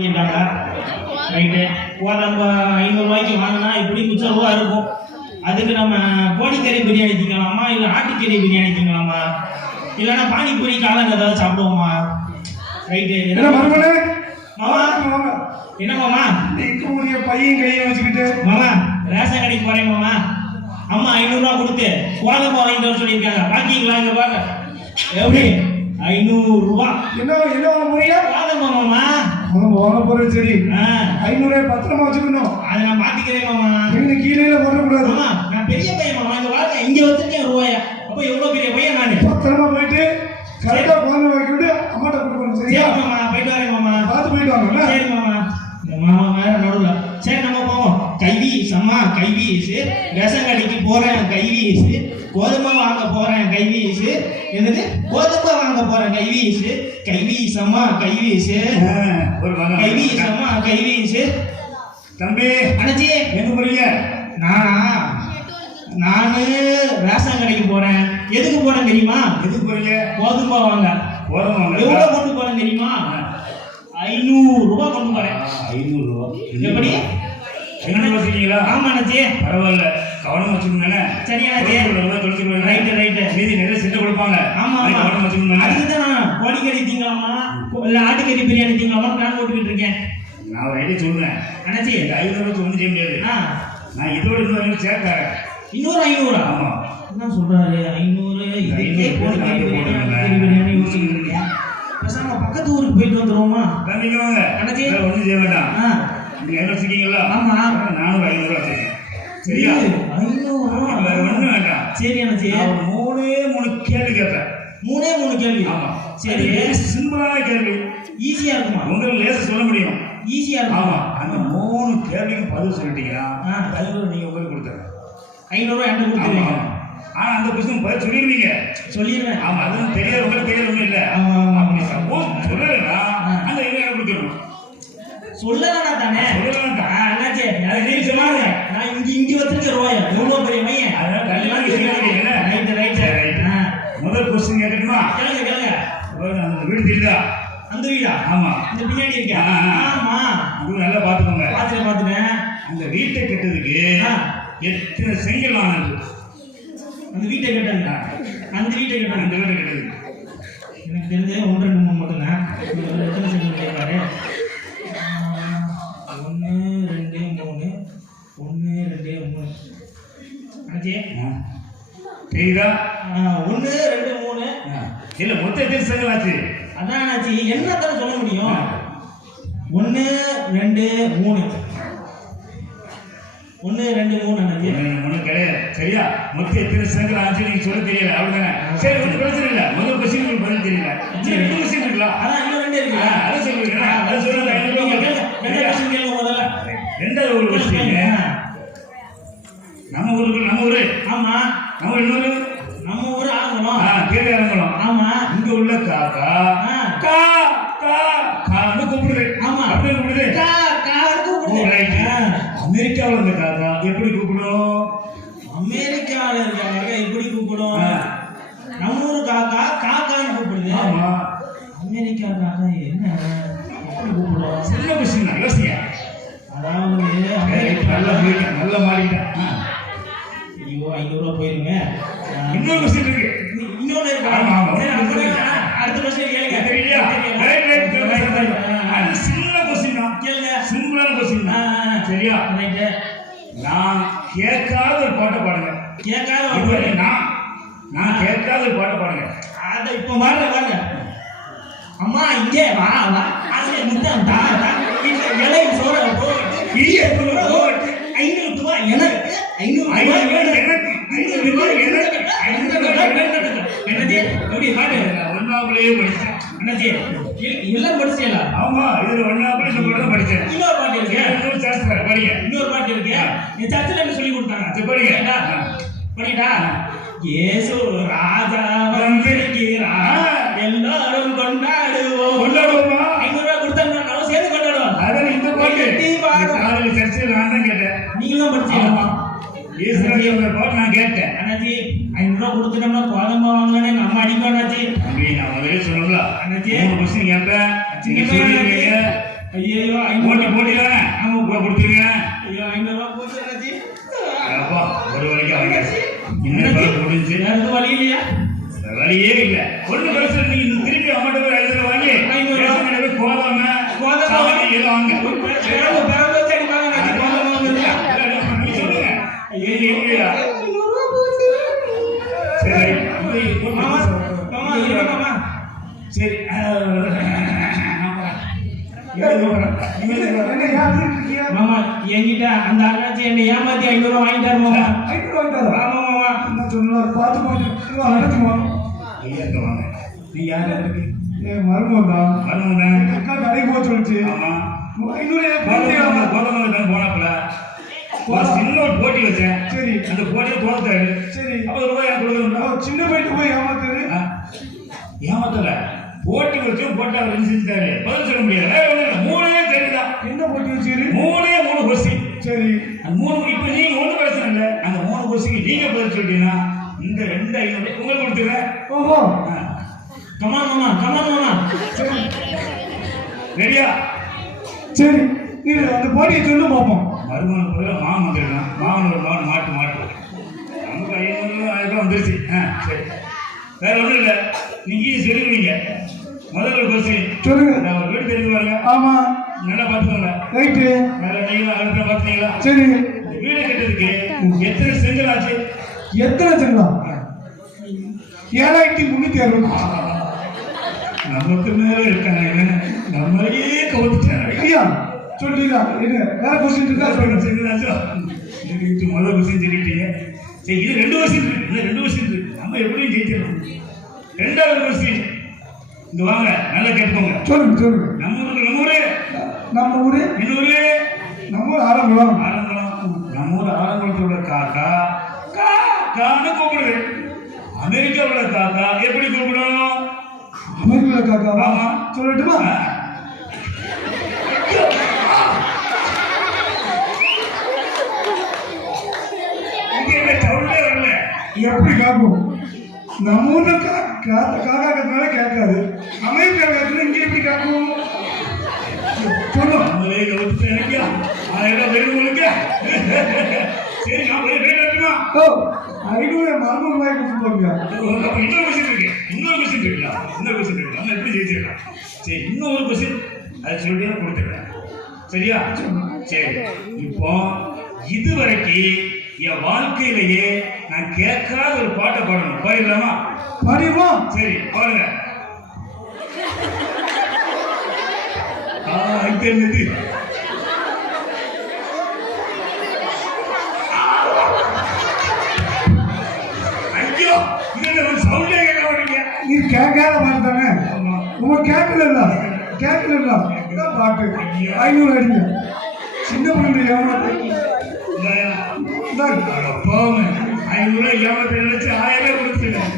சொல்லியிருக்காங்க. ரைட்டு. நம்ம 500 ரூபாய்க்கு வாங்கினா இப்படி மிச்சம் ரூபா இருக்கும். அதுக்கு நம்ம கோழிக்கறி பிரியாணி திங்கலாமா இல்லை ஆட்டுக்கறி பிரியாணி திங்கலாமா இல்லைன்னா பானிபூரி காளான் ஏதாவது சாப்பிடுவோமா? ரைட்டு. மாமா என்ன மாமா பையன் கையை வச்சுக்கிட்டு மாமா ரேஷன் கடைக்கு போறேன் மாமா. அம்மா 500 ரூபா கொடுத்து கோலமா வாங்கிட்டு வர சொல்லியிருக்காங்க. பாக்கிங்களா? இங்க பாருங்க எப்படி 500 ரூபா. என்ன முறையா கோலமா மாமா வாங்க போறது. சரி 500 பத்திரமா வச்சுக்கணும். அதை நான் மாத்திக்கிறேன் மாமா. கீழே போடக்கூடாது. மாமா நான் பெரிய பையன் மாமா. இங்க பாருங்க இங்க வச்சிருக்கேன் ரூபாயா. அப்ப எவ்வளவு பெரிய பையன் நானு. பத்திரமா போயிட்டு கரெக்டா போன வைக்கிட்டு அம்மாட்ட கொடுக்கணும். சரியா மாமா? போயிட்டு வரேன் மாமா. பார்த்து போயிட்டு வாங்க. சரி மாமா. மாமா வேற நடுவுல. சரி நம்ம போவோம். கைவீஸ் அம்மா கைவீஸ். ரேஷன் கடைக்கு போறேன் கைவீஸ். கோதுமை வாங்க போறேன் கைவீஸ். என்னது கோதுமை வாங்க போறேன் கைவீஸ். கைவீஸ் அம்மா கைவீஸ். கைவீஸ் அம்மா கைவீஸ். தம்பி அண்ணாச்சி எங்க போறீங்க? நானு ரேஷன் கடைக்கு போறேன். எதுக்கு போறேன் தெரியுமா? எதுக்கு போறீங்க? கோதுமை வாங்க. எவ்வளவு கொண்டு போறேன் தெரியுமா? 500 ரூபாய் கொண்டு போறேன். 500 ரூபா எப்படி? என்ன வச்சிருக்கீங்களா? ஆமா அண்ணாச்சி. பரவாயில்ல, கவனம் வச்சுக்கோங்க. சரியா அண்ணாச்சி? Right right. மீதி நிறைய செஞ்சு கொடுப்பாங்க. ஆமா ஆமா. கவனம் வச்சுக்கோங்க. அதுதான் கோழிக்கறி திங்கலாமா இல்ல ஆட்டுக்கறி பிரியாணி திங்கலாமா பிளான் போட்டுக்கிட்டு இருக்கேன். நான் ரைட்டே சொல்றேன் அண்ணாச்சி. 500 ரூபாய் ஒன்றும் செய்ய முடியாது. நான் இதோட இன்னும் சேர்க்கிறேன். இன்னொரு 500? ஆமா. என்ன சொல்றாரு? 500 இதுக்கே கோழிக்கறி பிரியாணி யோசிச்சுக்கிட்டு இருக்கேன். பேசாம பக்கத்து ஊருக்கு போயிட்டு வந்துருவோமா? தம்பிங்க வாங்க. அண்ணாச்சி ஒன்றும் செய்ய வேண்டாம். நீங்க என்ன வச்சிருக்கீங்களா? ஆமா. நானும் 500 ரூபாய் வச்சிருக்கேன். சரியா? 500 ரூபாய். வேற ஒன்றும் வேண்டாம். சரி அண்ணாச்சி. 3 கேள்வி கேட்பேன். 3 கேள்வி. ஆமா. சரி. சிம்பிளான கேள்வி. ஈஸியா இருக்குமா? உங்களுக்கு லேசா சொல்ல முடியும். ஈஸியா இருக்கும். ஆமா. அந்த 3 கேள்விக்கு பதில் சொல்லிட்டீங்கன்னா 500 நீங்க உங்களுக்கு கொடுத்துருங்க. 500 ரூபாய் எனக்கு கொடுத்துருவீங்க. ஆனா அந்த கொஸ்டின் பதில் சொல்லிடுவீங்க. சொல்லிடுவேன். ஆமா. அது தெரியாது, உங்களுக்கு தெரியாது ஒன்றும் இல்லை. அப்படி சப்போஸ் சொல்லலைன்னா அந்த 500 கொடுத்துருணும். சொல்லலன்னா தானே அண்ணாச்சி. அது நீங்க சொல்லாங்க. நான் இங்க வச்சிருக்க ரூபாய் எவ்வளவு பெரிய மையன். Right right right. முதல் கொஸ்டின் கேட்கணுமா? கேளுங்க. அந்த வீடு தெரியுதா? அந்த வீடா? ஆமா. இந்த பின்னாடி இருக்கா? ஆமா. அது நல்லா பாத்துக்கோங்க. பாத்துட்டேன். அந்த வீட்டை கட்டுறதுக்கு எத்தனை செங்கல் ஆனது? அந்த வீட்டை கட்டுறதுக்கா? அந்த வீட்டை கட்டுறது எனக்கு தெரிஞ்சு 1 2 3 மட்டும் தான். எத்தனை செங்கல் கேட்பாரு? 1 2 3 1 2 3. அண்ணாச்சி தெரியுதா? 1 2 3. இல்ல மொத்தம் எத்தனை செங்கல் ஆச்சு? அதான் அண்ணாச்சி என்ன தானே சொல்ல முடியும். 1 2 3. 1 2 3 அண்ணாச்சி. 3 கிடையாது. சரியா? மொத்தம் எத்தனை செங்கல் ஆச்சு நீங்க சொல்ல தெரியல. அவ்வளவுதானே. சரி, ஒன்றும் பிரச்சனை இல்லை. முதல் கொஸ்டின் உங்களுக்கு பதில் தெரியல. சரி, 2 கொஸ்டின் இருக்கலாம். அதான் இன்னும் 2 இருக்கு. அதை சொல்லுவீங்க. அதை சொல்லுங்க. 500 ரூபாய். முதல்ல ரெண்டாவது ஒரு கொஸ்டின். நம்ம ஊரு. ஆமா. நம்ம இன்னொரு நம்ம ஊர் ஆரம்பம். கேள்வி ஆரம்பம். ஆமா. இங்க உள்ள காக்கா கா கா கான்னு கூப்பிடுது. ஆமா. அப்படியே கூப்பிடுது. கா கான்னு கூப்பிடுது. அமெரிக்காவில் இருந்த காக்கா எப்படி கூப்பிடும்? அமெரிக்காவில் இருக்க காக்கா எப்படி கூப்பிடும்? நம்ம ஊர் காக்கா காக்கான்னு கூப்பிடுது. ஆமா. அமெரிக்கா காக்கா என்ன எப்படி கூப்பிடும்? சின்ன கொஸ்டின் தான், யோசிங்க. அதாவது நல்ல மாறிட்டேன். ஐயோ 500 ரூபாய் போயிருங்க. இன்னொரு கொஸ்டின் இருக்கு. இன்னொன்னு இருக்கு. அடுத்த கொஸ்டின் கேளுங்க. தெரியலையா? அது சின்ன கொஸ்டின் தான். கேளுங்க. சிம்பிளான கொஸ்டின் தான். சரியா? ரைட்டு. நான் கேட்காத ஒரு பாட்டை பாடுங்க. கேட்காத ஒரு பாட்டு? நான் கேட்காத ஒரு பாட்டை பாடுங்க. அதை இப்போ பாருங்க. அம்மா இங்கே வா ஆசிரியர் முத்தம் தா இலை சோற போட்டு 500 ரூபாய் எனக்கு 500 ரூபாய் என்னது எப்படி பாட்டு? ஒன்னாப்புலயே படிச்சேன். அண்ணாச்சி எல்லாம் படிச்சீங்களா? ஆமா. இதுல ஒன்னாப்புல இந்த பாட்டு தான் படிச்சேன். இன்னொரு பாட்டு இருக்கு. இன்னொரு சாஸ்திரம் படிங்க. இன்னொரு பாட்டு இருக்கு. என் சர்ச்சில் என்ன சொல்லி கொடுத்தாங்க? படிட்டா இயேசு ராஜா வந்திருக்கிறார் எல்லாரும் கொண்டாடுவோம். 500 ரூபாய் கொடுத்தா நம்ம சேர்ந்து கொண்டாடுவோம். அதான் இந்த பாட்டு சர்ச்சில் நான் தான் கேட்டேன். நீங்களும் படிச்சீங்களா? பாட்டு நான் கேட்டேன். அண்ணாச்சி 500 ரூபாய் கொடுத்துட்டோம்னா கோதம்பா வாங்கினே நம்ம அடிப்போம். அண்ணாச்சி நான் முதலே சொல்லல. அண்ணாச்சி 3 கொஸ்டின் கேட்பேன். நீங்க சொல்லிடுவீங்க. ஐயோ போட்டி போட்டிதானே கொடுத்துருங்க. ஐயோ 500 ரூபாய் போச்சு அண்ணாச்சி. அப்பா ஒரு வரைக்கும் அவங்க இன்னும் முடிஞ்சு எனக்கு வழி இல்லையா? வழியே இல்ல. ஒண்ணு பிரச்சனை நீங்க திருப்பி அமௌண்ட் போய் 500 வாங்கி 500 ரூபாய் கோதாம சாமான் எல்லாம் வாங்க. பேரல வச்சு அடிப்பாங்க அண்ணாச்சி. கோதாம வாங்குறீங்க. நீ சொல்லுங்க. ஐயோ இல்லையா? 500 ரூபாய் போச்சு. சரி மாமா மாமா இருங்க மாமா. சரி மாமா என்கிட்ட அந்த அண்ணாச்சி என்னை ஏமாத்தி 500 ரூபாய் வாங்கிட்டாரு மாமா. 500 வாங்கிட்டாரு. ஆமா மாமா. என்ன சொன்னார் பார்த்து பார்த்து அழைச்சுமா. ஐயா இங்க வாங்க. நீ யார் இருக்கு? மருமகன் தான். மருமகன் தான். அக்கா கடைக்கு போக சொல்லிச்சு. ஆமா. 500 கோதமங்கலம் போனாப்புல சின்ன ஒரு போட்டி வச்சேன். சரி. அந்த போட்டியை தோத்தாரு. சரி. 50 ரூபாய் எனக்கு கொடுக்கணும். சின்ன பையன் போய் ஏமாத்துது. ஏமாத்தல போட்டி வச்சு போட்டா அவர் செஞ்சுட்டாரு. பதில் சொல்ல முடியாது. வேற ஒண்ணு இல்ல. மூணே தெரியுதான். என்ன போட்டி வச்சிரு? மூணு கொஸ்டின். சரி. அந்த 3 இப்ப நீங்க ஒண்ணு பிரச்சனை இல்ல. அந்த 3 கொஸ்டின் நீங்க பதில் சொல்லிட்டீங்கன்னா இந்த 2,500 உங்களுக்கு கொடுத்துறேன். ஓஹோ. கமான் மாமா கமான் மாமா. சரி. ரெடியா? சரி. நீ அந்த போட்டியை சொல்லு பாப்போம். மருமகன் போல மாமன் வந்துருக்கான். மாமன் ஒரு மாடு மாட்டு நமக்கு 500 1000 வந்துருச்சு. சரி வேற ஒண்ணும் இல்ல. நீங்க சொல்லுவீங்க. முதல்ல கொஸ்டின் சொல்லுங்க. நான் ஒரு வீடு தெரிஞ்சு பாருங்க. ஆமா. நல்லா பாத்துக்கோங்க. ரைட்டு. வேற நீங்க அடுத்த பாத்தீங்களா? சரி. இந்த வீடு கட்டுறதுக்கு எத்தனை செங்கல் ஆச்சு? எத்தனை செங்கல்? 7360. நமக்கு மேல இருக்காங்க. நம்மளையே கவுத்துட்டாங்க. ஐயா சொல்லிட்டீங்களா? என்ன வேற கொஸ்டின் இருக்கா? சொல்லுங்க. செங்கல் ஆச்சோ? இது முதல் கொஸ்டின் சொல்லிட்டீங்க. சரி இது 2 வருஷம் இருக்கு. இன்னும் 2 வருஷம் இருக்கு. நம்ம எப்படியும் ஜெயிச்சிடலாம். 2வது கொஸ்டின் இங்க வாங்க நல்லா கேட்டுக்கோங்க. சொல்லுங்க சொல்லுங்க. நம்ம ஊரு நம்ம ஊரு இன்னொரு நம்ம ஊர் ஆரம்பம். நம்ம ஊர் ஆரம்பத்தோட காக்கா கான்னு கூப்பிடுது. அமெரிக்காவோட காக்கா எப்படி கூப்பிடும்? அமெரிக்கால காக்கா. ஆமா. சொல்லட்டுமா? இங்க என்ன சவுண்டே வரல. எப்படி காக்கும்? நம்ம ஊர்ல காக்கா கத்துனால கேட்காது. அமெரிக்கா காத்துல இங்க எப்படி காக்கும்? சொல்லும். நம்மளே கவனிச்சு நினைக்கியா? 1000 வேணும் உங்களுக்கு? சரி நான் போய் ரேட் எடுத்துமா? ஓ 500 மரபு வாங்கி கொடுத்துருவாங்க. இன்னொரு கொஸ்டின் இருக்குல்ல? நம்ம எப்படி ஜெயிச்சிடலாம்? சரி இன்னொரு கொஸ்டின் அது சொல்லிட்டு கொடுத்துருக்கேன். சரியா? சரி இப்போ இதுவரைக்கும் என் வாழ்க்கையிலேயே நான் கேட்காத ஒரு பாட்டை பாடணும். பாடிடலாமா? பாடிடுவோம். சரி பாருங்க. இது என்னது? ஐயோ இது ஒரு சவுண்டே கேட்க மாட்டீங்க. நீ கேட்காத பாட்டு தானே? உங்க கேட்கல பாட்டு 500 அடிங்க. சின்ன பிள்ளை ஏமாத்து. 500 ஏமாத்த நினைச்சு 1000 கொடுத்துருக்கேன்.